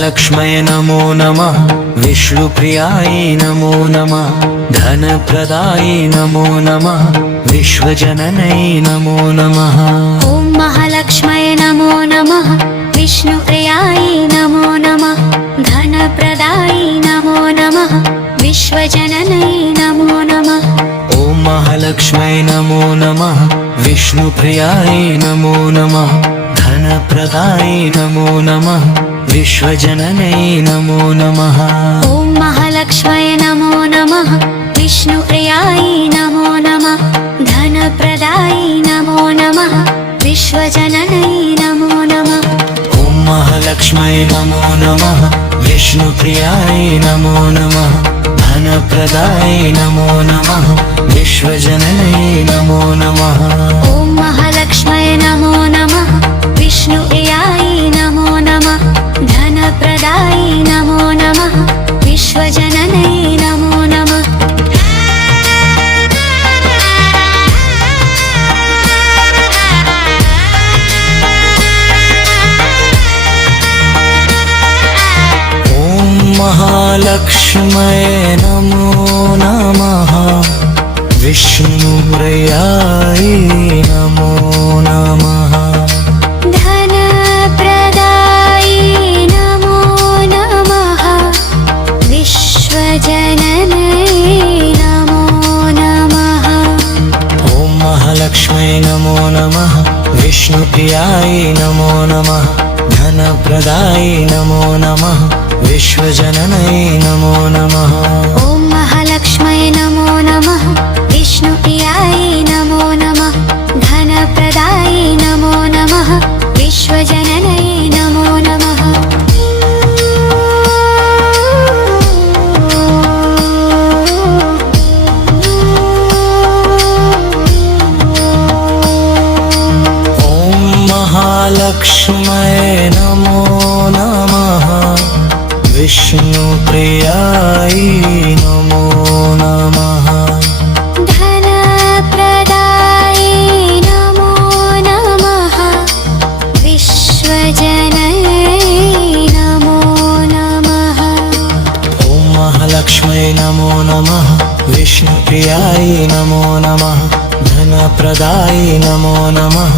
महालक्ष्म्यै नमो नमः। विष्णुप्रियायै नमो नमः। धनप्रदायै नमो नमः। विश्वजननै नमो नमः। ॐ महालक्ष्म्यै नमो नमः। विष्णुप्रियायै नमो नमः। धनप्रदायै नमो नमः। विश्वजननै नमो नमः। ॐ महालक्ष्म्यै नमो नमः। विष्णुप्रियायै नमो नमः। धनप्रदायै नमो नमः। विश्वजननै नमो नमः। ॐ महालक्ष्म्यै नमो नमः। विष्णुप्रियायै नमो नमः। धनप्रदायै नमो नमः। विश्वजननै नमो नमः। ॐ महालक्ष्म्यै नमो नमः। विष्णुप्रियायै नमो नमः। धनप्रदायै नमो नमः। विश्वजननै नमो नमः। ॐ महालक्ष्म्यै नमो नमः। विष्णुप्रियायै नमो नमः। धनप्रदायै नमो नमः। विश्वजननै नमो नमः। महालक्ष्म्यै नमो नमः। विष्णुप्रियायै नमो नमः। धनप्रदायै नमो नमः। विश्वजननै नमो नमः। ॐ महालक्ष्म्यै नमो नमः। विष्णुप्रियायै नमो नमः। धनप्रदायै नमो नमः। विश्वजननै नमो नमः। ॐ महालक्ष्म्यै नमो नमः। विष्णुप्रियायै नमो नमः। धनप्रदायै नमो नमः। विश्वजननै नमो नमः। ॐ महालक्ष्म्यै नमो नमः। विष्णुप्रियायै नमो नमः। धनप्रदायै नमो नमः। विश्वजननै नमो नमः। ॐ महालक्ष्म्यै नमो नमः। विष्णुप्रियायै नमो नमः। धनप्रदायै नमो नमः।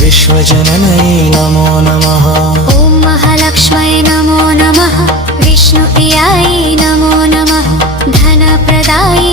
विश्वजननै नमो नमः। ॐ महालक्ष्म्यै नमो नमः। विष्णुप्रियायै नमो नमः। धनप्रदायै